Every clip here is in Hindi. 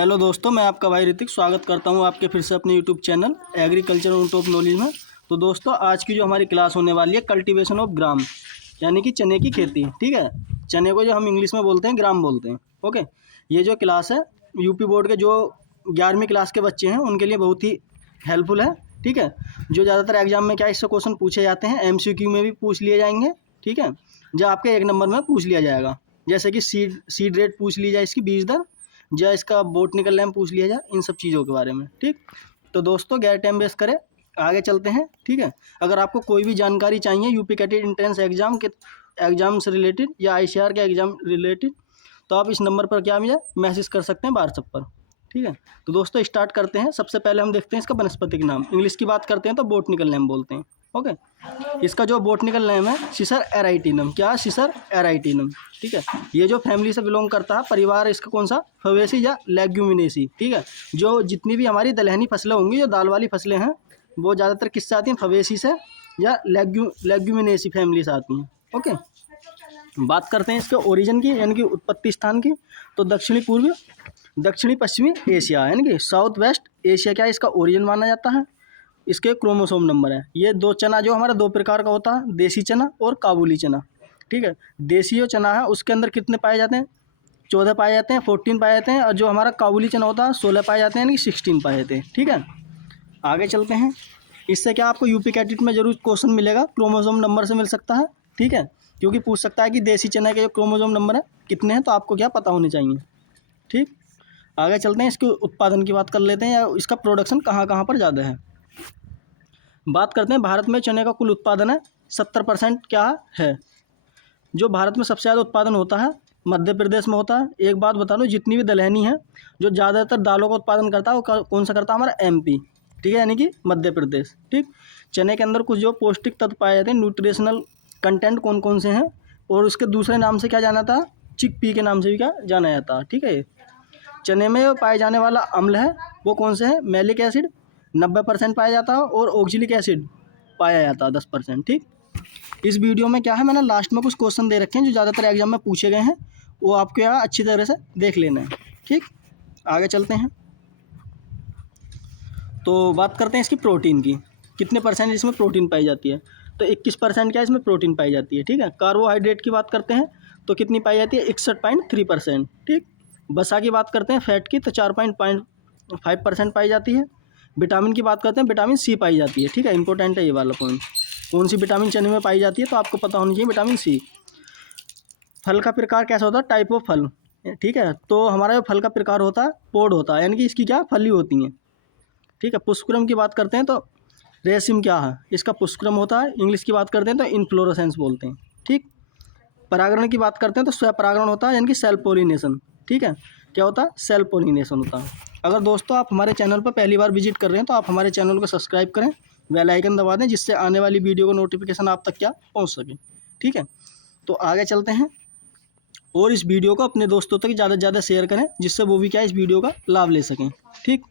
हेलो दोस्तों, मैं आपका भाई ऋतिक स्वागत करता हूं आपके फिर से अपने YouTube channel agriculture on top knowledge में। तो दोस्तों, आज की जो हमारी क्लास होने वाली है कल्टीवेशन ऑफ ग्राम, यानी कि चने की खेती। ठीक है, चने को जो हम इंग्लिश में बोलते हैं ग्राम बोलते हैं। ओके, ये जो क्लास है यूपी बोर्ड के जो 11वीं क्लास के बच्चे हैं उनके लिए बहुत ही हेल्पफुल है। ठीक है, जो ज़्यादातर एग्जाम में क्या इससे क्वेश्चन पूछे जाते हैं, MCQ में भी पूछ लिए जाएंगे। ठीक है, जो आपके 1 नंबर में पूछ लिया जाएगा, जैसे कि सीड रेट पूछ ली जाए, इसकी बीज दर, या इसका बोटनिकल नेम पूछ लिया जाए, इन सब चीज़ों के बारे में। ठीक, तो दोस्तों गैर टाइम वेस्ट करें, आगे चलते हैं। ठीक है, अगर आपको कोई भी जानकारी चाहिए यूपी कैटेड एंट्रेंस एग्जाम के एग्जाम से रिलेटेड या ICAR के एग्जाम रिलेटेड, तो आप इस नंबर पर क्या मुझे मैसेज कर सकते हैं व्हाट्सएप पर। ठीक है, तो दोस्तों स्टार्ट करते हैं। सबसे पहले हम देखते हैं इसका वनस्पतिक नाम। इंग्लिश की बात करते हैं तो बोटनिकल नेम बोलते हैं। ओके, इसका जो बोटनिकल नेम है सिसर एराइटिनम। क्या? सिसर एराइटिनम। ठीक है, ये जो फैमिली से बिलोंग करता है, परिवार इसका कौन सा? फवेसी या लेग्यूमिनेसी। ठीक है, जो जितनी भी हमारी दलहनी फसलें होंगी, जो दाल वाली फसलें हैं, वो ज़्यादातर किससे आती हैं? फवेसी से या लेग्यूमिनेसी फैमिली से आती हैं। ओके, बात करते हैं इसके ओरिजिन की, यानी कि उत्पत्ति स्थान की। तो दक्षिणी पश्चिमी एशिया, यानी कि साउथ वेस्ट एशिया क्या इसका ओरिजिन माना जाता है। इसके क्रोमोसोम नंबर है। ये दो चना जो हमारा 2 प्रकार का होता है, देसी चना और काबुली चना। ठीक है, देसी जो चना है उसके अंदर कितने पाए जाते हैं? 14 पाए जाते हैं, 14 पाए जाते हैं। और जो हमारा काबुली चना होता है 16 पाए जाते हैं, यानी कि 16 पाए जाते हैं। ठीक है, आगे चलते हैं। इससे क्या आपको यूपी कैटेट में जरूर क्वेश्चन मिलेगा, क्रोमोसोम नंबर से मिल सकता है। ठीक है, क्योंकि पूछ सकता है कि देसी चना के जो क्रोमोसोम नंबर है कितने हैं, तो आपको क्या पता होने चाहिए। ठीक, आगे चलते हैं। इसके उत्पादन की बात कर लेते हैं, या इसका प्रोडक्शन कहाँ कहाँ पर ज़्यादा है। बात करते हैं, भारत में चने का कुल उत्पादन है 70% क्या है। जो भारत में सबसे ज़्यादा उत्पादन होता है मध्य प्रदेश में होता है। एक बात बता दो, जितनी भी दलहनी है, जो ज़्यादातर दालों का उत्पादन करता है वो कौन सा करता है? हमारा MP। ठीक है, यानी कि मध्य प्रदेश। ठीक, चने के अंदर कुछ जो पौष्टिक तत्व पाए जाते हैं, न्यूट्रिशनल कंटेंट कौन कौन से हैं, और उसके दूसरे नाम से क्या जाना था? चिकपी के नाम से भी क्या जाना जाता है। ठीक है, चने में पाए जाने वाला अम्ल है वो कौन से है? मैलिक एसिड 90% पाया जाता है, और ऑक्जेलिक एसिड पाया जाता है 10%। ठीक, इस वीडियो में क्या है, मैंने लास्ट में कुछ क्वेश्चन दे रखे हैं जो ज़्यादातर एग्जाम में पूछे गए हैं, वो आपको यहाँ अच्छी तरह से देख लेना है। ठीक, आगे चलते हैं। तो बात करते हैं इसकी प्रोटीन की, कितने % इसमें प्रोटीन पाई जाती है। तो 21% क्या इसमें प्रोटीन पाई जाती है। ठीक है, कार्बोहाइड्रेट की बात करते हैं तो कितनी पाई जाती है? 61.3%। ठीक, वसा की बात करते हैं फैट की, तो 4.5% पाई जाती है। विटामिन की बात करते हैं, विटामिन C पाई जाती है। ठीक है, इंपॉर्टेंट है ये वाला पॉइंट। कौन सी विटामिन चने में पाई जाती है, तो आपको पता होनी चाहिए, विटामिन C। फल का प्रकार कैसा होता है? टाइप ऑफ फल। ठीक है, तो हमारा जो फल का प्रकार होता है पोड होता है, यानी कि इसकी क्या फली होती हैं। ठीक है, पुष्पक्रम की बात करते हैं तो रेसिम क्या है? इसका पुष्पक्रम होता है। इंग्लिश की बात करते हैं तो इनफ्लोरेसेंस बोलते हैं। ठीक, परागण की बात करते हैं तो स्वपरागण होता है, यानी कि सेल्फ पोलिनेशन। ठीक है, क्या होता है? सेल्फ पोलिनेशन होता है। अगर दोस्तों आप हमारे चैनल पर पहली बार विजिट कर रहे हैं तो आप हमारे चैनल को सब्सक्राइब करें, बेल आइकन दबा दें, जिससे आने वाली वीडियो का नोटिफिकेशन आप तक क्या पहुंच सके। ठीक है, तो आगे चलते हैं, और इस वीडियो को अपने दोस्तों तक ज़्यादा से ज़्यादा शेयर करें, जिससे वो भी क्या इस वीडियो का लाभ ले सकें। ठीक,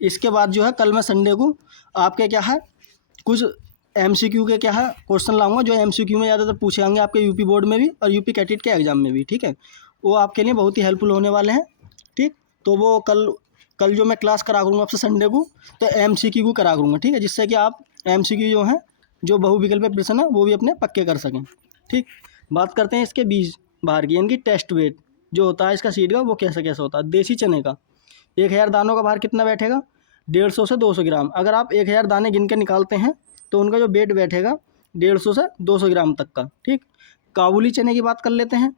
इसके बाद जो है कल मैं संडे को आपके क्या है कुछ MCQ के क्या है क्वेश्चन लाऊंगा, जो MCQ में ज़्यादातर पूछे जाएंगे आपके यूपी बोर्ड में भी और यूपी कैटेट के एग्जाम में भी। ठीक है, वो आपके लिए बहुत ही हेल्पफुल होने वाले हैं। ठीक, तो वो कल जो मैं क्लास करा करूँगा आपसे संडे को, तो MCQ करा करूँगा। ठीक है, जिससे कि आप MCQ जो हैं, जो बहुविकल्पीय प्रश्न है, वो भी अपने पक्के कर सकें। ठीक, बात करते हैं इसके बीज भार की, यानी कि टेस्ट वेट जो होता है इसका सीड का, वो कैसा कैसा होता है। देसी चने का 1000 दानों का भार कितना बैठेगा? 150 से 200 ग्राम। अगर आप 1000 दाने गिन के निकालते हैं तो उनका जो वेट बैठेगा 150 से 200 ग्राम तक का। ठीक, काबुली चने की बात कर लेते हैं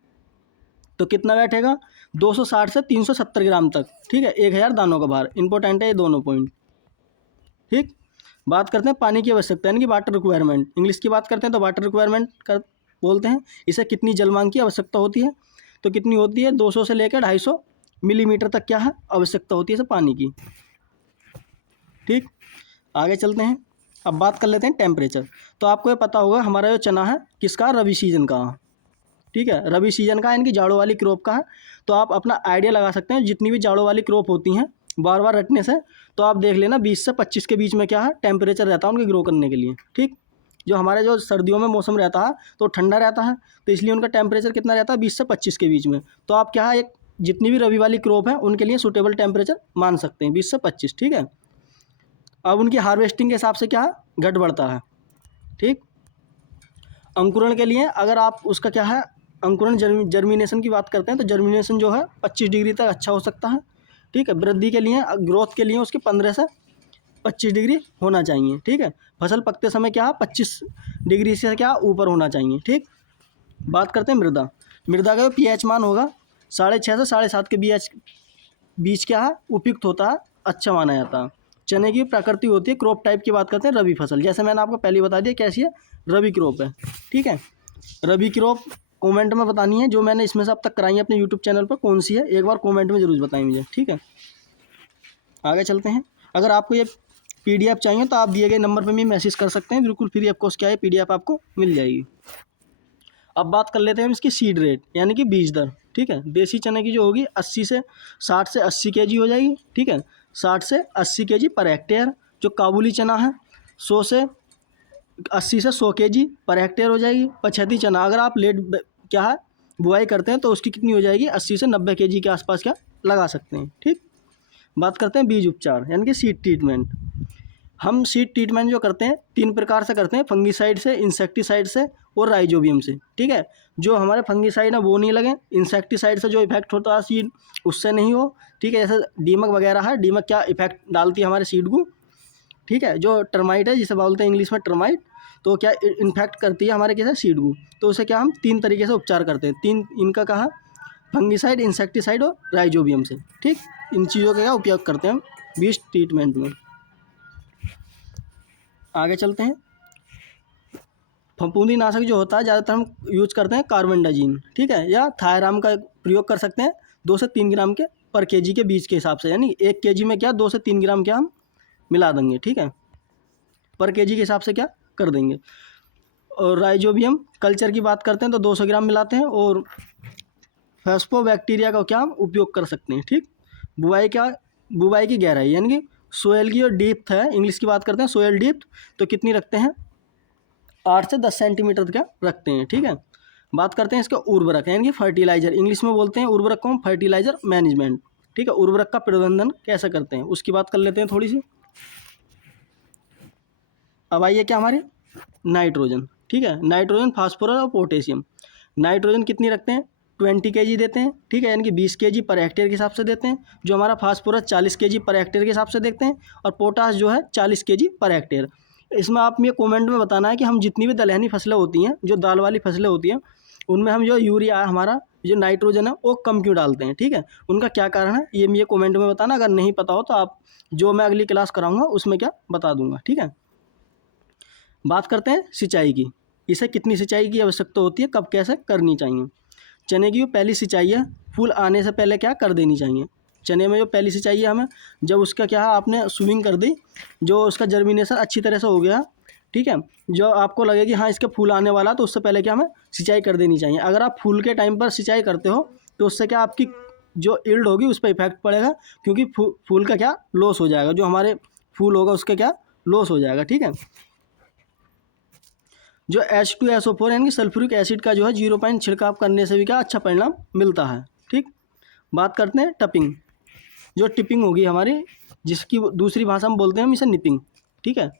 तो कितना बैठेगा? 260 से 370 ग्राम तक। ठीक है, 1000 दानों का भार। इंपॉर्टेंट है ये दोनों पॉइंट। ठीक, बात करते हैं पानी की आवश्यकता, यानी कि वाटर रिक्वायरमेंट। इंग्लिश की बात करते हैं तो वाटर रिक्वायरमेंट कर बोलते हैं। इसे कितनी जलमांग की आवश्यकता होती है, तो कितनी होती है? 200 से लेकर 250 मिलीमीटर तक क्या है आवश्यकता होती है इसे पानी की। ठीक, आगे चलते हैं। अब बात कर लेते हैं टेम्परेचर। तो आपको ये पता होगा हमारा जो चना है किसका? रबी सीजन का। ठीक है, रबी सीजन का, यानी कि जाड़ों वाली क्रॉप का है। तो आप अपना आइडिया लगा सकते हैं, जितनी भी जाड़ों वाली क्रॉप होती हैं बार बार रटने से, तो आप देख लेना 20 से 25 के बीच में क्या है टेम्परेचर रहता है उनके ग्रो करने के लिए। ठीक, जो हमारे जो सर्दियों में मौसम रहता है तो ठंडा रहता है, तो इसलिए उनका टेम्परेचर कितना रहता है? 20 से 25 के बीच में। तो आप क्या है एक जितनी भी रबी वाली क्रॉप है उनके लिए सूटेबल टेम्परेचर मान सकते हैं 20 से 25, ठीक है। अब उनकी हार्वेस्टिंग के हिसाब से क्या है घट बढ़ता है, ठीक। अंकुरण के लिए अगर आप उसका क्या है अंकुरण जर्मिनेशन की बात करते हैं तो जर्मिनेशन जो है 25 डिग्री तक अच्छा हो सकता है, ठीक है। वृद्धि के लिए ग्रोथ के लिए उसके 15 से 25 डिग्री होना चाहिए, ठीक है। फसल पकते समय क्या 25 डिग्री से क्या ऊपर होना चाहिए, ठीक। बात करते हैं मृदा। मृदा का पीएच मान होगा 6.5 से 7.5 के बीच क्या है उपयुक्त होता है, अच्छा माना जाता है। चने की प्रकृति होती है क्रॉप टाइप की बात करते हैं रबी फसल, जैसे मैंने आपको पहले बता दिया कैसी है रबी क्रॉप है, ठीक है। रबी क्रॉप कमेंट में बतानी है, जो मैंने इसमें से अब तक कराई है अपने यूट्यूब चैनल पर कौन सी है एक बार कमेंट में ज़रूर बताएं मुझे, ठीक है। आगे चलते हैं। अगर आपको ये PDF चाहिए तो आप दिए गए नंबर पर भी मैसेज कर सकते हैं, बिल्कुल फ्री ऑफ कॉस्ट क्या है PDF आपको मिल जाएगी। अब बात कर लेते हैं हम इसकी सीड रेट यानी कि बीज दर, ठीक है। देसी चने की जो होगी 60 से 80 kg हो जाएगी, ठीक है। 60 से 80 kg पर हेक्टेयर। जो काबुली चना है 80 से 100 kg पर हेक्टेयर हो जाएगी। पछेती चना अगर आप लेट क्या है बुआई करते हैं तो उसकी कितनी हो जाएगी 80 से 90 kg के आसपास क्या लगा सकते हैं, ठीक। बात करते हैं बीज उपचार यानी कि सीड ट्रीटमेंट। हम सीड ट्रीटमेंट जो करते हैं 3 प्रकार से करते हैं, फंगीसाइड से, इंसेक्टिसाइड से और राइजोबियम से, ठीक है। जो हमारे फंगीसाइड है वो नहीं लगे, इंसेक्टिसाइड से जो इफेक्ट होता है सीड उससे नहीं हो, ठीक है। जैसे दीमक वगैरह है, दीमक क्या इफेक्ट डालती है हमारे सीड को, ठीक है। जो टर्माइट है जिसे बोलते हैं इंग्लिश में टर्माइट, तो क्या इन्फेक्ट करती है हमारे कैसे सीड को, तो उसे क्या हम 3 तरीके से उपचार करते हैं। 3 इनका कहा फंगीसाइड, इंसेक्टिसाइड और राइजोबियम से, ठीक। इन चीज़ों का क्या उपयोग करते हैं हम बीज ट्रीटमेंट में। आगे चलते हैं। फफूंदी नाशक जो होता है ज़्यादातर हम यूज करते हैं कार्बेंडाजिम, ठीक है, या थायराम का प्रयोग कर सकते हैं 2 से 3 ग्राम के पर केजी के बीज के हिसाब से, यानी 1 kg में क्या 2 से 3 ग्राम क्या हम मिला देंगे, ठीक है, पर केजी के हिसाब से क्या कर देंगे। और राइजोबियम कल्चर की बात करते हैं तो 200 ग्राम मिलाते हैं। और फॉस्फोबैक्टीरिया का क्या हम उपयोग कर सकते हैं, ठीक। बुवाई की गहराई यानी कि सोयल की जो डीप्थ है, इंग्लिश की बात करते हैं सोयल डीप्थ, तो कितनी रखते हैं 8 से 10 सेंटीमीटर क्या रखते हैं, ठीक है। बात करते हैं इसका उर्वरक यानी कि फर्टिलाइजर, इंग्लिश में बोलते हैं उर्वरक को हम फर्टिलाइजर मैनेजमेंट, ठीक है। उर्वरक का प्रबंधन कैसे करते हैं उसकी बात कर लेते हैं थोड़ी सी। अब आइए क्या हमारे नाइट्रोजन, ठीक है, नाइट्रोजन, फास्फोरस और पोटेशियम। नाइट्रोजन कितनी रखते हैं 20 kg देते हैं, ठीक है, यानी कि 20 kg पर हेक्टेयर के हिसाब से देते हैं। जो हमारा फास्फोरस 40 kg पर हेक्टेयर के हिसाब से देखते हैं। और पोटास जो है 40 kg पर हेक्टेयर। इसमें आप ये कमेंट में बताना है कि हम जितनी भी दलहनी फसलें होती हैं, जो दाल वाली फसलें होती हैं, उनमें हम जो यूरिया है हमारा जो नाइट्रोजन है वो कम क्यों डालते हैं, ठीक है, उनका क्या कारण है ये कमेंट में बताना। अगर नहीं पता हो तो आप जो मैं अगली क्लास कराऊंगा उसमें क्या बता दूंगा, ठीक है। बात करते हैं सिंचाई की। इसे कितनी सिंचाई की आवश्यकता होती है, कब कैसे करनी चाहिए। चने की जो पहली सिंचाई है फूल आने से पहले क्या कर देनी चाहिए। चने में जो पहली सिंचाई है हमें जब उसका क्या है आपने स्विंग कर दी, जो उसका जर्मिनेशन अच्छी तरह से हो गया, ठीक है, जो आपको लगे कि हाँ इसके फूल आने वाला, तो उससे पहले क्या हमें सिंचाई कर देनी चाहिए। अगर आप फूल के टाइम पर सिंचाई करते हो तो उससे क्या आपकी जो ईल्ड होगी उस पर इफेक्ट पड़ेगा, क्योंकि फूल का क्या लॉस हो जाएगा, जो हमारे फूल होगा उसका क्या लॉस हो जाएगा, ठीक है। जो H2SO4 यानी कि सल्फ्यूरिक एसिड का जो है 0 छिड़काव करने से भी क्या अच्छा परिणाम मिलता है, ठीक। बात करते हैं टपिंग। जो टिपिंग होगी हमारी, जिसकी दूसरी भाषा में बोलते हैं हम इसे निपिंग, ठीक है।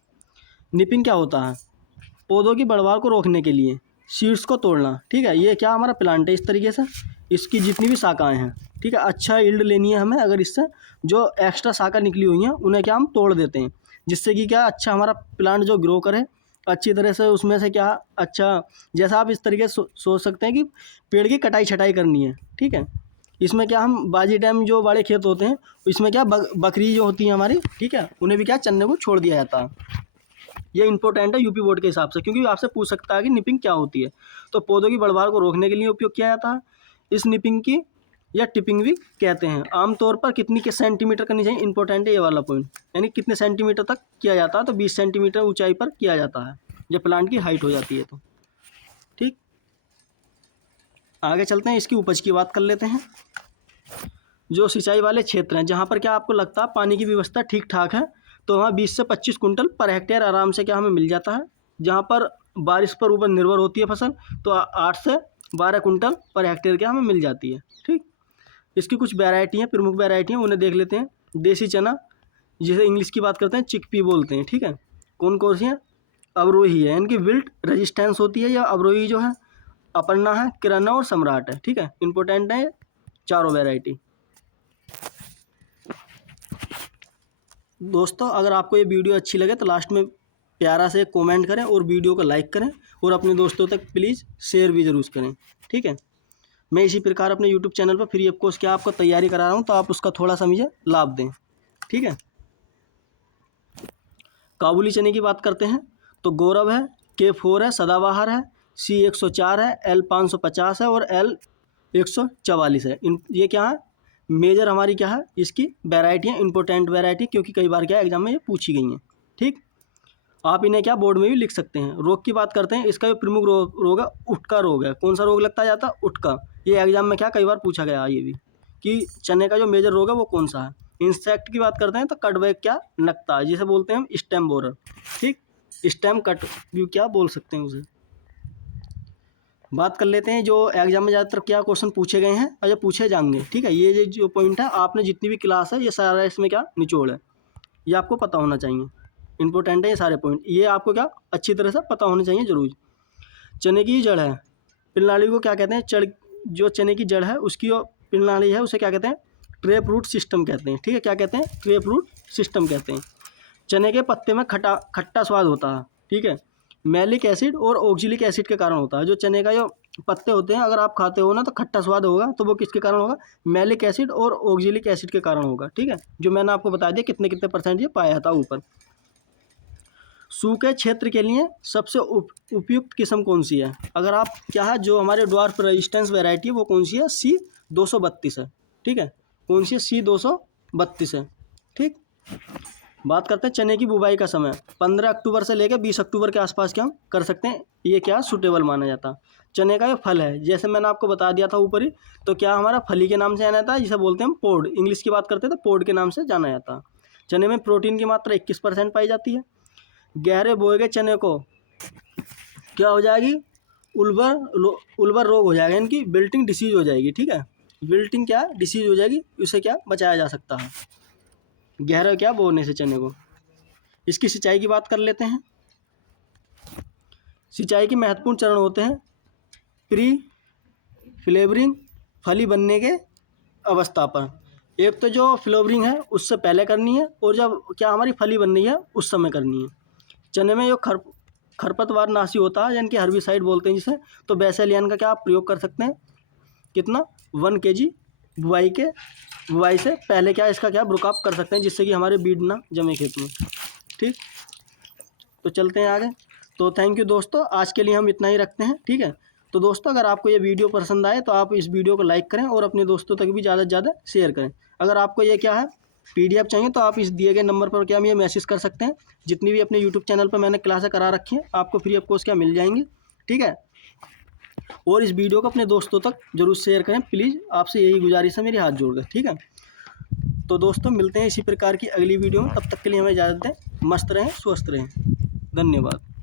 निपिंग क्या होता है पौधों की बढ़वार को रोकने के लिए सीड्स को तोड़ना, ठीक है। ये क्या हमारा प्लांट है, इस तरीके से इसकी जितनी भी शाखाएं हैं, ठीक है, अच्छा यील्ड लेनी है हमें। अगर इससे जो एक्स्ट्रा शाखा निकली हुई हैं उन्हें क्या हम तोड़ देते हैं, जिससे कि क्या अच्छा हमारा प्लांट जो ग्रो करे अच्छी तरह से, उसमें से क्या अच्छा, जैसा आप इस तरीके से सोच सकते हैं कि पेड़ की कटाई छटाई करनी है, ठीक है। इसमें क्या हम बाजी डैम जो बड़े खेत होते हैं इसमें क्या बकरी जो होती है हमारी, ठीक है, उन्हें भी क्या चन्ने को छोड़ दिया जाता है। ये इंपॉर्टेंट है यूपी बोर्ड के हिसाब से, क्योंकि आपसे पूछ सकता है कि निपिंग क्या होती है। तो पौधों की बढ़वार को रोकने के लिए उपयोग किया जाता है इस निपिंग की, या टिपिंग भी कहते हैं। आमतौर पर कितनी के सेंटीमीटर करनी चाहिए, इंपॉर्टेंट है ये वाला पॉइंट, यानी कितने सेंटीमीटर तक किया जाता है, तो 20 सेंटीमीटर ऊंचाई पर किया जाता है जब प्लांट की हाइट हो जाती है तो, ठीक। आगे चलते हैं, इसकी उपज की बात कर लेते हैं। जो सिंचाई वाले क्षेत्र हैं जहाँ पर क्या आपको लगता है पानी की व्यवस्था ठीक ठाक है, तो वहाँ 20 से 25 कुंटल पर हेक्टेयर आराम से क्या हमें मिल जाता है। जहाँ पर बारिश पर ऊपर निर्भर होती है फसल, तो 8 से 12 कुंटल पर हेक्टेयर क्या हमें मिल जाती है, ठीक। इसकी कुछ वैरायटी हैं, प्रमुख वैरायटी हैं, उन्हें देख लेते हैं। देसी चना, जिसे इंग्लिश की बात करते हैं चिकपी बोलते हैं, ठीक है। कौन कौन सी हैं? अवरोही है, इनकी विल्ट रेजिस्टेंस होती है, या अवरोही जो है, अपर्णा है, किरणा और सम्राट है, ठीक है। इंपॉर्टेंट है चारों वैरायटी। दोस्तों अगर आपको ये वीडियो अच्छी लगे तो लास्ट में प्यारा से कमेंट करें और वीडियो को लाइक करें और अपने दोस्तों तक प्लीज़ शेयर भी ज़रूर करें, ठीक है। मैं इसी प्रकार अपने यूट्यूब चैनल पर फ्री ऑफ कॉस्ट क्या आपको तैयारी करा रहा हूँ, तो आप उसका थोड़ा सा मुझे लाभ दें, ठीक है। काबुली चने की बात करते हैं तो गौरव है, K4 है, सदाबहार है, C104 है, L550 है और L144 है। ये क्या है? मेजर हमारी क्या है इसकी वैरायटी है, इंपॉर्टेंट वैरायटी, क्योंकि कई बार क्या एग्जाम में ये पूछी गई हैं, ठीक। आप इन्हें क्या बोर्ड में भी लिख सकते हैं। रोग की बात करते हैं, इसका जो प्रमुख रोग है उटका रोग है। कौन सा रोग लगता जाता है? उटका। ये एग्जाम में क्या कई बार पूछा गया ये भी कि चने का जो मेजर रोग है वो कौन सा है। इंसेक्ट की बात करते हैं तो कटवर्म क्या नकता, जिसे बोलते हैं हम स्टेम बोरर, ठीक। स्टेम कट भी क्या बोल सकते हैं उसे। बात कर लेते हैं जो एग्जाम में ज़्यादातर क्या क्वेश्चन पूछे गए हैं और जो पूछे जाएंगे, ठीक है। ये जो पॉइंट है आपने जितनी भी क्लास है ये सारा इसमें क्या निचोड़ है, ये आपको पता होना चाहिए। इंपॉर्टेंट है ये सारे पॉइंट, ये आपको क्या अच्छी तरह से पता होने चाहिए जरूर। चने की जड़ है, पिलनाली को क्या कहते हैं? चढ़ जो चने की जड़ है उसकी जो पिलनाली है उसे क्या कहते हैं? ट्रेप रूट सिस्टम कहते हैं, ठीक है। क्या कहते हैं? ट्रेप रूट सिस्टम कहते हैं। चने के पत्ते में खट्टा स्वाद होता है, ठीक है। मैलिक एसिड और ऑक्जेलिक एसिड के कारण होता है। जो चने का जो पत्ते होते हैं अगर आप खाते हो ना तो खट्टा स्वाद होगा, तो वो किसके कारण होगा? मैलिक एसिड और ऑक्जेलिक एसिड के कारण होगा, ठीक है। जो मैंने आपको बता दिया कितने कितने % ये पाया था ऊपर। सूखे क्षेत्र के लिए सबसे उपयुक्त किस्म कौन सी है? अगर आप क्या है जो हमारे ड्वार्फ रेजिस्टेंस वैरायटी है वो कौन सी है? C232 है, ठीक है। कौन सी है? C232 है, ठीक। बात करते हैं चने की बुवाई का समय। 15 अक्टूबर से लेकर 20 अक्टूबर के आसपास क्या हम कर सकते हैं, ये क्या सूटेबल माना जाता है। चने का ये फल है, जैसे मैंने आपको बता दिया था ऊपर ही, तो क्या हमारा फली के नाम से जाना जाता है, जिसे बोलते हैं हम पोड। इंग्लिश की बात करते हैं तो पोड के नाम से जाना जाता है। चने में प्रोटीन की मात्रा 21% पाई जाती है। गहरे बोए गए चने को क्या हो जाएगी? उल्बर रोग हो जाएगा, इनकी विल्टिंग डिसीज हो जाएगी, ठीक है। विल्टिंग क्या डिसीज हो जाएगी, उसे क्या बचाया जा सकता है गहरा क्या बोने से चने को। इसकी सिंचाई की बात कर लेते हैं। सिंचाई के महत्वपूर्ण चरण होते हैं प्री फ्लेवरिंग, फली बनने के अवस्था पर। एक तो जो फ्लेवरिंग है उससे पहले करनी है, और जब क्या हमारी फली बन रही है उस समय करनी है। चने में जो खरपतवार नाशी होता है, यानी कि हर्बिसाइड बोलते हैं जिसे, तो बेसिलियन का क्या आप प्रयोग कर सकते हैं। कितना? 1 kg बुआई से पहले क्या इसका क्या ब्रुकअप कर सकते हैं, जिससे कि हमारे बीज ना जमे खेत में, ठीक। तो चलते हैं आगे। तो थैंक यू दोस्तों, आज के लिए हम इतना ही रखते हैं, ठीक है। तो दोस्तों अगर आपको ये वीडियो पसंद आए तो आप इस वीडियो को लाइक करें और अपने दोस्तों तक भी ज़्यादा से ज़्यादा शेयर करें। अगर आपको ये क्या है PDF चाहिए तो आप इस दिए गए नंबर पर क्या ये मैसेज कर सकते हैं। जितनी भी अपने यूट्यूब चैनल पर मैंने क्लासें करा रखी हैं आपको फ्री ऑफ कॉस्ट क्या मिल जाएंगी, ठीक है। और इस वीडियो को अपने दोस्तों तक जरूर शेयर करें प्लीज़, आपसे यही गुजारिश है मेरी हाथ जोड़कर, ठीक है। तो दोस्तों मिलते हैं इसी प्रकार की अगली वीडियो में, तब तक के लिए हमें इजाज़त दें। मस्त रहें, स्वस्थ रहें, धन्यवाद।